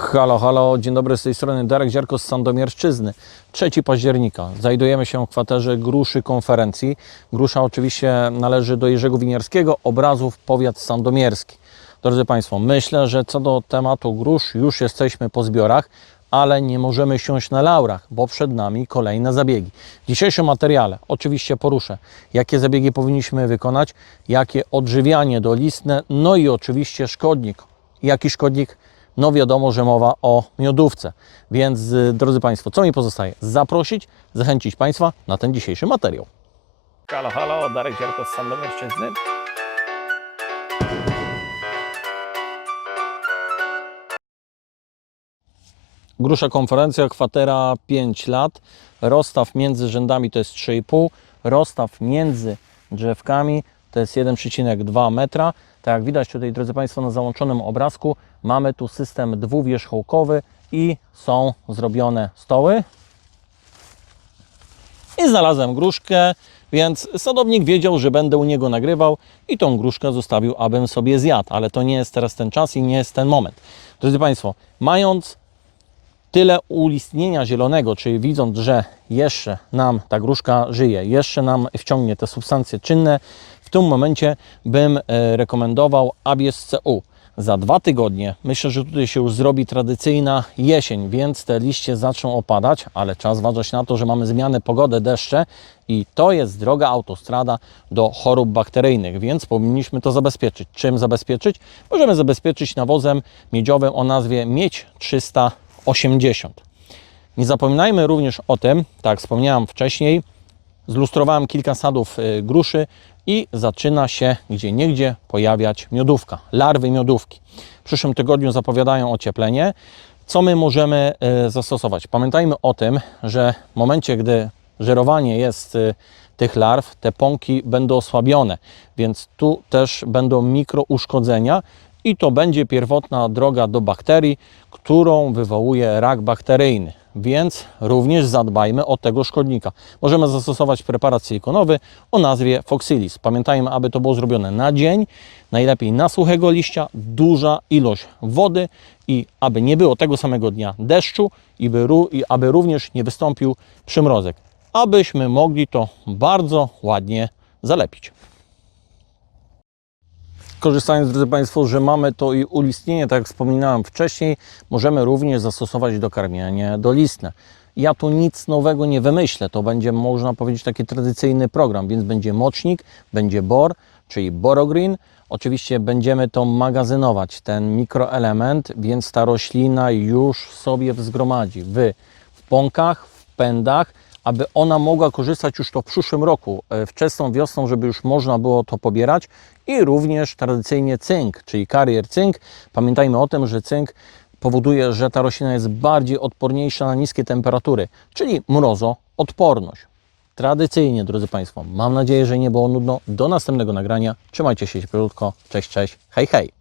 Halo, halo, dzień dobry, z tej strony Darek Ziarko z Sandomierszczyzny. 3 października. Znajdujemy się w kwaterze Gruszy Konferencji. Grusza oczywiście należy do Jerzego Winiarskiego, obrazów powiat sandomierski. Drodzy Państwo, myślę, że co do tematu grusz już jesteśmy po zbiorach, ale nie możemy siąść na laurach, bo przed nami kolejne zabiegi. W dzisiejszym materiale oczywiście poruszę, jakie zabiegi powinniśmy wykonać, jakie odżywianie dolistne, no i oczywiście szkodnik. Jaki szkodnik? No wiadomo, że mowa o miodówce. Więc y, drodzy Państwo, co mi pozostaje? Zaprosić, zachęcić Państwa na ten dzisiejszy materiał. Halo, halo, Darek Ziarko z Sandomierszczyzny. Grusza konferencja, kwatera 5 lat, rozstaw między rzędami to jest 3,5, rozstaw między drzewkami to jest 1,2 metra. Tak jak widać tutaj, drodzy Państwo, na załączonym obrazku mamy tu system dwuwierzchołkowy i są zrobione stoły. I znalazłem gruszkę, więc sadownik wiedział, że będę u niego nagrywał i tą gruszkę zostawił, abym sobie zjadł, ale to nie jest teraz ten czas i nie jest ten moment. Drodzy Państwo, mając tyle ulistnienia zielonego, czyli widząc, że jeszcze nam ta gruszka żyje, jeszcze nam wciągnie te substancje czynne, w tym momencie bym e, rekomendował Abies CU. Za dwa tygodnie myślę, że tutaj się już zrobi tradycyjna jesień, więc te liście zaczną opadać, ale trzeba zważać na to, że mamy zmianę pogody, deszcze i to jest droga autostrada do chorób bakteryjnych, więc powinniśmy to zabezpieczyć. Czym zabezpieczyć? Możemy zabezpieczyć nawozem miedziowym o nazwie Miedź 380. Nie zapominajmy również o tym, tak wspomniałem wcześniej, zlustrowałem kilka sadów y, gruszy i zaczyna się gdzie niegdzie pojawiać miodówka, larwy miodówki. W przyszłym tygodniu zapowiadają ocieplenie. Co my możemy y, zastosować? Pamiętajmy o tym, że w momencie, gdy żerowanie jest y, tych larw, te pąki będą osłabione, więc tu też będą mikrouszkodzenia i to będzie pierwotna droga do bakterii, którą wywołuje rak bakteryjny. Więc również zadbajmy o tego szkodnika. Możemy zastosować preparat silikonowy o nazwie Foxylis. Pamiętajmy, aby to było zrobione na dzień, najlepiej na suchego liścia, duża ilość wody i aby nie było tego samego dnia deszczu i, by, i aby również nie wystąpił przymrozek, abyśmy mogli to bardzo ładnie zalepić. Korzystając, drodzy Państwo, że mamy to i ulistnienie, tak jak wspominałem wcześniej, możemy również zastosować dokarmianie dolistne. Ja tu nic nowego nie wymyślę, to będzie, można powiedzieć, taki tradycyjny program, więc będzie mocznik, będzie bor, czyli borogreen. Oczywiście będziemy to magazynować, ten mikroelement, więc ta roślina już sobie zgromadzi w, w pąkach, w pędach, aby ona mogła korzystać już to w przyszłym roku, e, wczesną wiosną, żeby już można było to pobierać i również tradycyjnie cynk, czyli karier cynk. Pamiętajmy o tym, że cynk powoduje, że ta roślina jest bardziej odporniejsza na niskie temperatury, czyli mrozoodporność. Tradycyjnie, drodzy Państwo, mam nadzieję, że nie było nudno. Do następnego nagrania. Trzymajcie się cieplutko. Cześć, cześć. Hej, hej.